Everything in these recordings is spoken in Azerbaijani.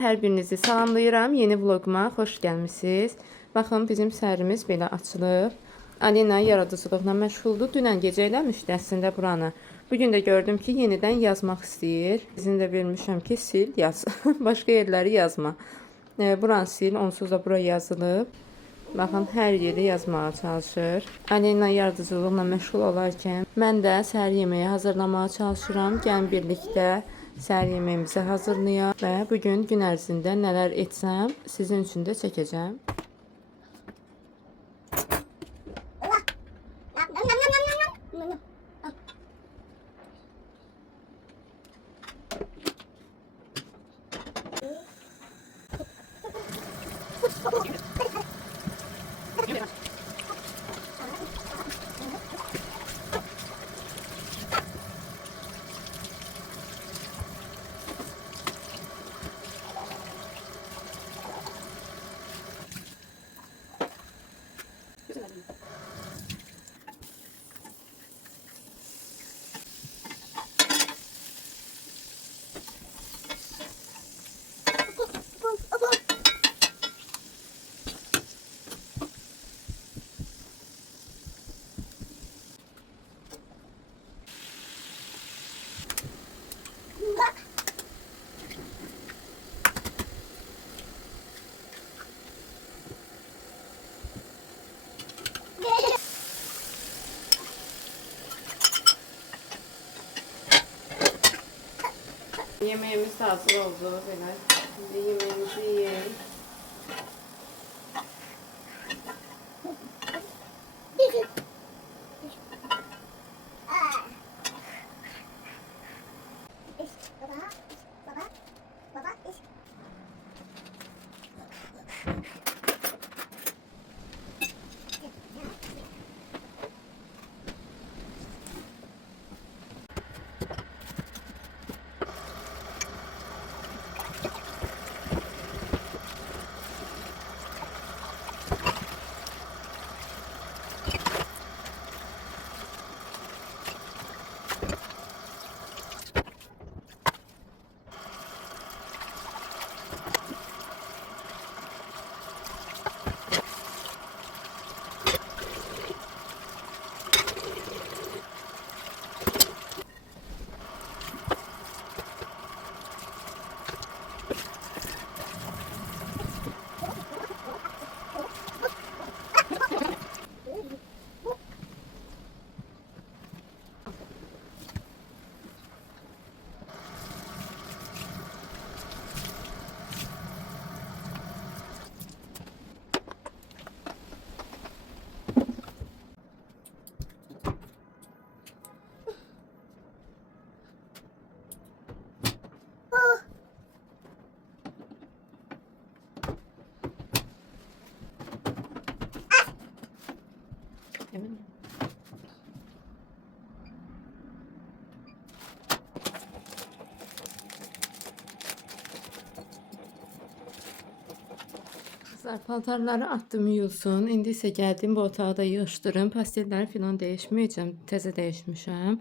Hər birinizi salamlayıram. Yeni vloguma xoş gəlmisiniz. Baxın, bizim səhərimiz belə açılıb. Alina yaradıcılıqla məşğuldur. Dünən gecə eləmişdi əslində buranı. Bugün də gördüm ki, yenidən yazmaq istəyir. İzin də vermişəm ki, sil, yaz. Başqa yerləri yazma. Buranı sil, onsuz da bura yazılıb. Baxın, hər yeri yazmağa çalışır. Alina yaradıcılıqla məşğul olarkən mən də səhər yeməyi hazırlamağa çalışıram. Gəlin birlikdə səhər yeməyimizi hazırlayaq və bugün gün ərzində nələr etsəm sizin üçün də çəkəcəm. Yemeğimiz de hazır oldu. Böyle. Şimdi yemeğimizi yiyelim. Emin misin? Kızlar, paltarları attım yuyulsun. İndi isə gəldim bu otağı da yığışdırım. Pastelləri filan dəyişməyəcəm. Təzə dəyişmişəm.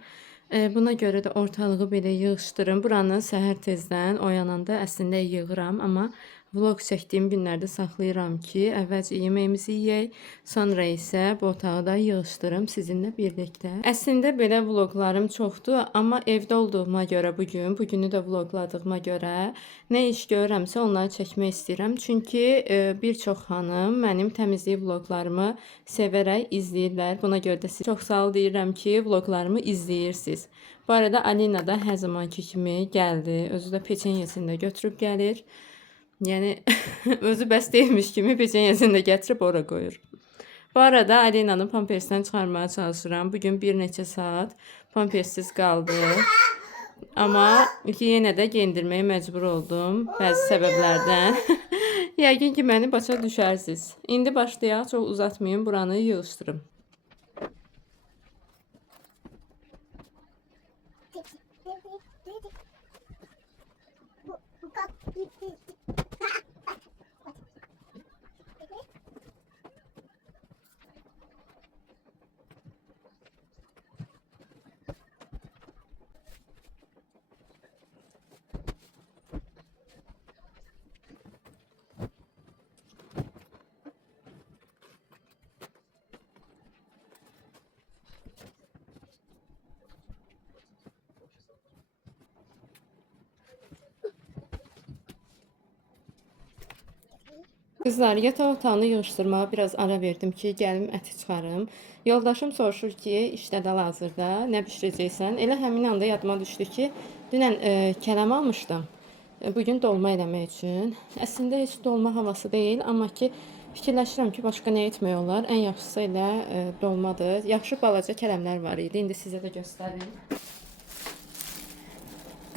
Buna görə də ortalığı belə yığışdırım. Buranı səhər tezdən oyananda əslində yığıram, amma vlog çəkdiyim günlərdə saxlayıram ki, əvvəlcə yeməyimizi yeyək, sonra isə bu otağı da yığışdırım sizinlə birlikdə. Əslində belə vloglarım çoxdur, amma evdə olduğuma görə bugünü də vlogladığıma görə nə iş görürəmsə onları çəkmək istəyirəm. Çünki bir çox xanım mənim təmizlik vloglarımı sevərək izləyirlər. Buna görə də sizə çox sağ ol deyirəm ki, vloglarımı izləyirsiniz. Bu arada Alina da hər zamanki kimi gəldi. Özü də peçenyasını da götürüb gəlir. Yəni özü bəs deyilmiş kimi peçenyasını da gətirib ora qoyur. Bu arada Alinanı pampersdən çıxarmaya çalışıram. Bugün bir neçə saat pampersiz qaldı. Amma yenə də geyindirməyə məcbur oldum bəzi səbəblərdən. Yəqin ki, məni başa düşərsiniz. İndi başlayaq, çox uzatmayın, buranı yığışdırım. Qızlar, yataq otağını yığışdırmağa biraz ara verdim ki, gəlim əti çıxarım. Yoldaşım soruşur ki, işdədir hal-hazırda, nə bişirəcəksən? Elə həmin anda yadıma düşdü ki, dünən kələm almışdım. Bu gün dolma eləmək üçün. Əslində heç dolma havası deyil, amma ki fikirləşirəm ki, başqa nə etmək olar? Ən yaxşısı elə dolmadır. Yaxşı balaca kələmlər var idi. İndi sizə də göstərim.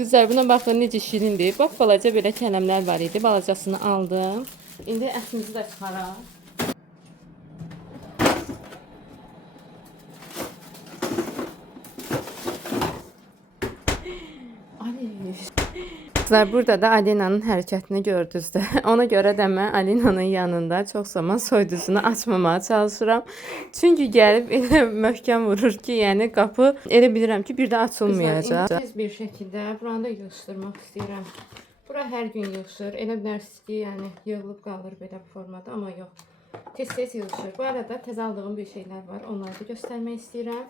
Qızlar, buna baxın necə şirindir. Bax, balaca belə kələmlər var idi. Balacasını aldım. İndi ətimizi də çıxaraq. Ali. Kızlar, burada da Alina'nın hərəkətini gördünüz də. Ona görə də mən Alina'nın yanında çox zaman soyduzunu açmamağa çalışıram. Çünki gəlib elə möhkəm vurur ki, yəni qapı elə bilirəm ki, bir də açılmayacaq. Kızlar, tez bir şəkildə buranı da yığışdırmaq istəyirəm. Bura hər gün yığışır. Elə bilərsiniz ki, yəni yığılıb qalır belə bir formada, amma yox. Tez-tez yığışır. Bu arada təzə aldığım bir şeylər var. Onları da göstərmək istəyirəm.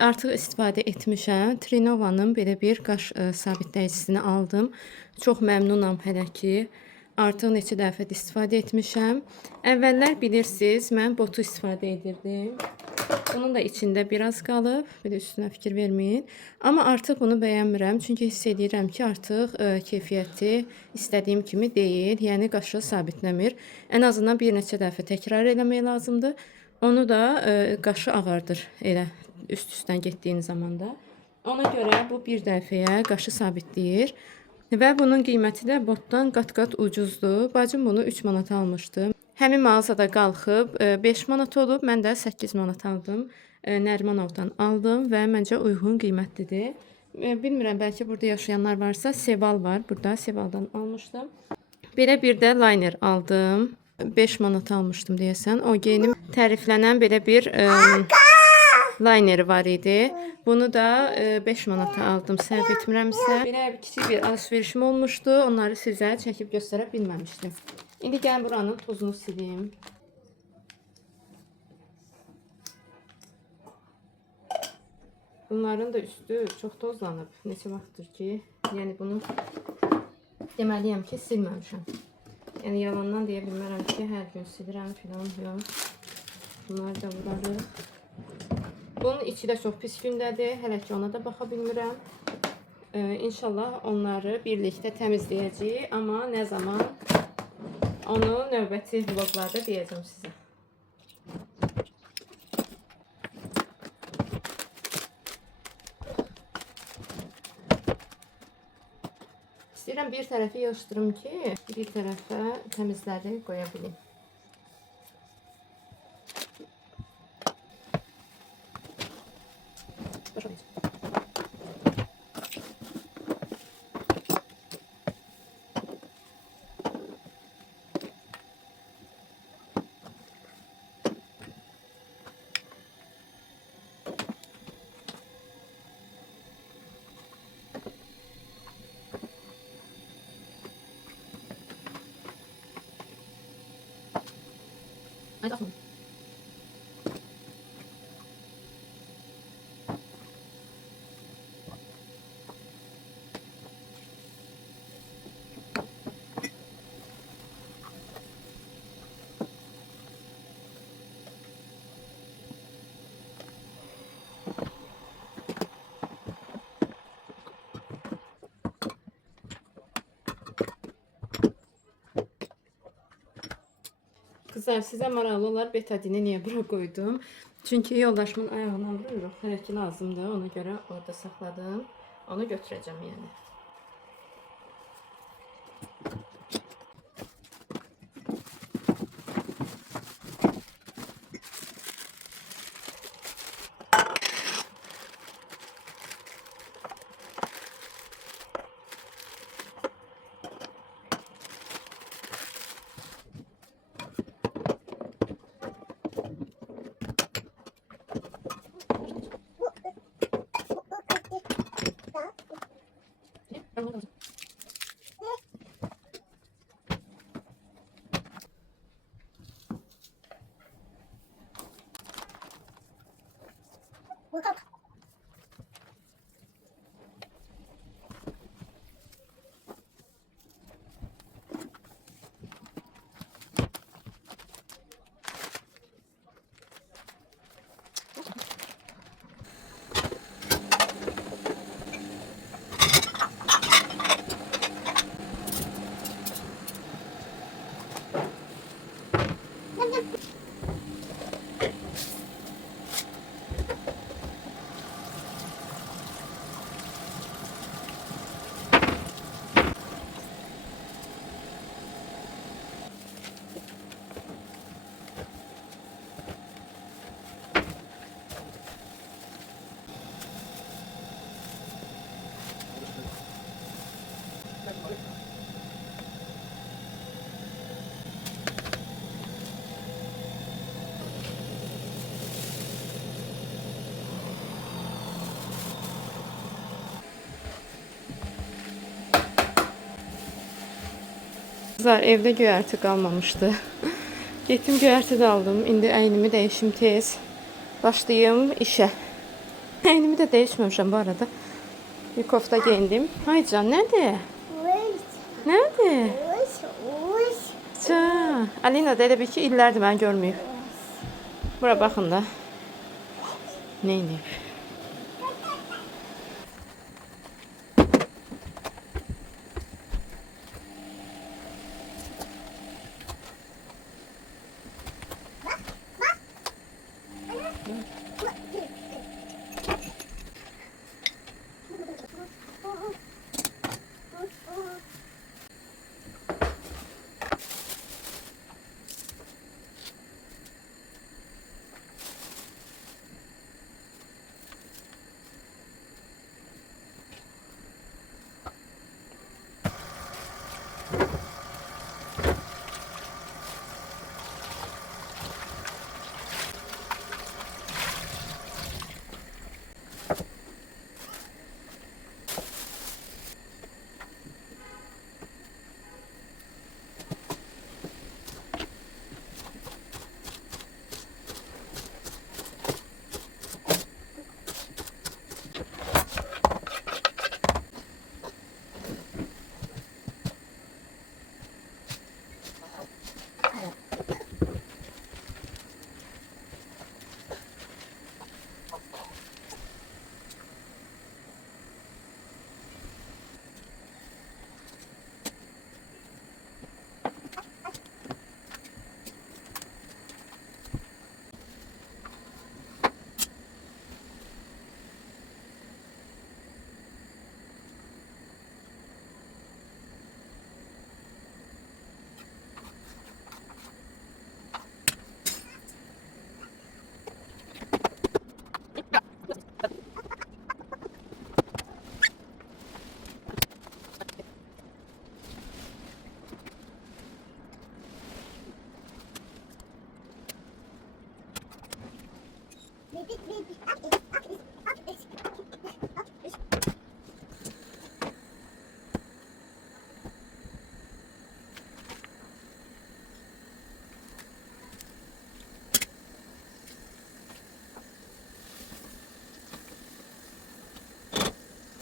Artıq istifadə etmişəm. Trinovanın belə bir qaş sabitləyicini aldım. Çox məmnunam hələ ki. Artıq neçə dəfə istifadə etmişəm. Əvvəllər bilirsiniz, mən botu istifadə edirdim. Bunun da içində biraz qalıb. Belə üstünə fikir verməyin. Amma artıq bunu bəyənmirəm. Çünki hiss edirəm ki, artıq keyfiyyəti istədiyim kimi deyil. Yəni qaşı sabitləmir. Ən azından bir neçə dəfə təkrar eləmək lazımdır. Onu da qaşı ağardır elə üst-üstdən getdiyin zaman da. Ona görə bu bir dəfəyə qaşı sabitləyir. Və bunun qiyməti də botdan qat-qat ucuzdur. Bacım bunu 3 manata almışdı. Həmin mağazada qalxıb 5 manat olub. Mən də 8 manat aldım. Nərimanovdan aldım və məncə uyğun qiymətlidir. Bilmirəm, bəlkə burada yaşayanlar varsa, Seval var. Burada Sevaldan almışdım. Belə bir də liner aldım. 5 manat almışdım deyəsən. O genim təriflənən belə bir lineri var idi. Bunu da 5 manata aldım. Səhv etmirəmsə. Belə kiçik bir alışverişim olmuşdu. Onları sizə çəkib göstərə bilməmişdim. İndi gəlin buranın tozunu silim. Bunların da üstü çox tozlanıb. Neçə vaxtdır ki, yəni bunu deməliyəm ki, silməmişəm. Yəni yalandan deyə bilmərəm ki, hər gün silirəm filan, yox. Bunları da vurarıq. Bunun içi də çox pis gündədir. Hələ ki ona da baxa bilmirəm. İnşallah onları birlikdə təmizləyəcəyik. Amma nə zaman onu növbəti vloglarda deyəcəm sizə. İstəyirəm bir tərəfi yığışdırım ki, bir tərəfə təmizləri qoya bilim. Ay, atma. Kızlar, sizə maraqlı olar, betadini niyə bura qoydum? Çünki yoldaşımın ayağına vururuq. Hələ ki lazımdır. Ona görə orada saxladım. Onu götürəcəm yəni. Kızlar, evde göyərti qalmamışdı. Getdim göyərti də aldım. İndi əynimi dəyişim tez. Başlayayım işə. Əynimi də dəyişməmişəm bu arada. Bir kofta giyindim. Hay can, nədir? Nədir? Can. Alina da elə bir ki, illərdir mən görməyib. Bura baxın da. Neyniyib?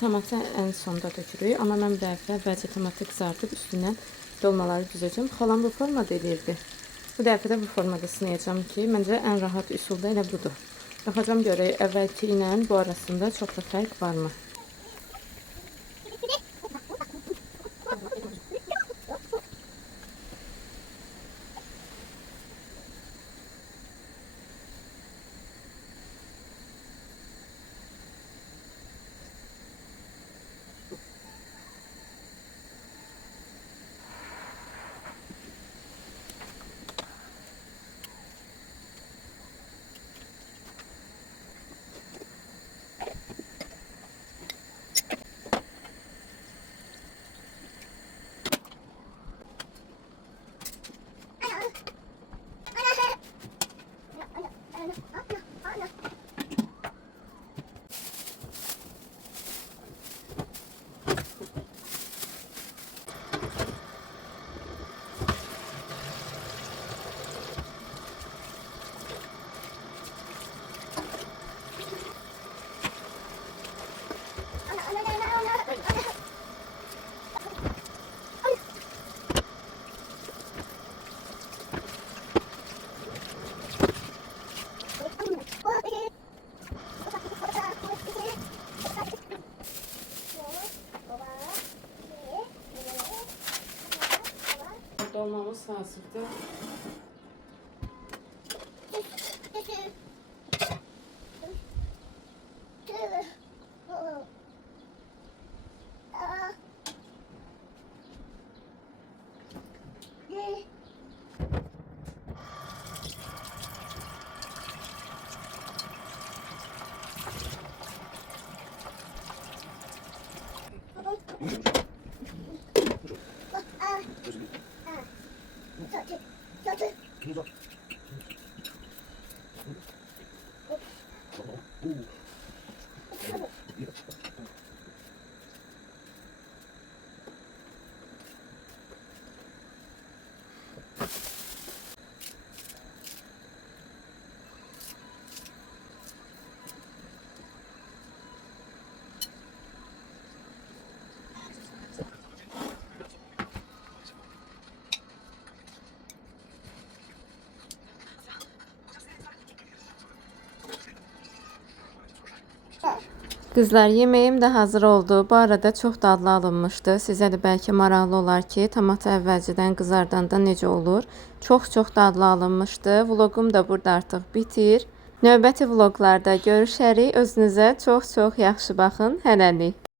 Tomatı en sonda dökürük. Ama mən bir dəfə əvvəlcə tomatı qızardıb üstündən dolmaları düzəcəm. Xalam bu formada edirdi. Bu dəfə də bu formada sınayacağım ki, məncə ən rahat üsul da elə budur. Baxacağım görək əvvəlki ilə bu arasında çox da fərq varmı? Dolmamız hazırdır. Kızlar, yemeğim de hazır oldu. Bu arada çox dadlı alınmışdı. Sizə də bəlkə maraqlı olar ki, tomatı əvvəlcədən qızardanda necə olur. Çox dadlı alınmışdı. Vloqum da burada artıq bitir. Növbəti vloqlarda görüşərik. Özünüzə çox yaxşı baxın. Hələlik.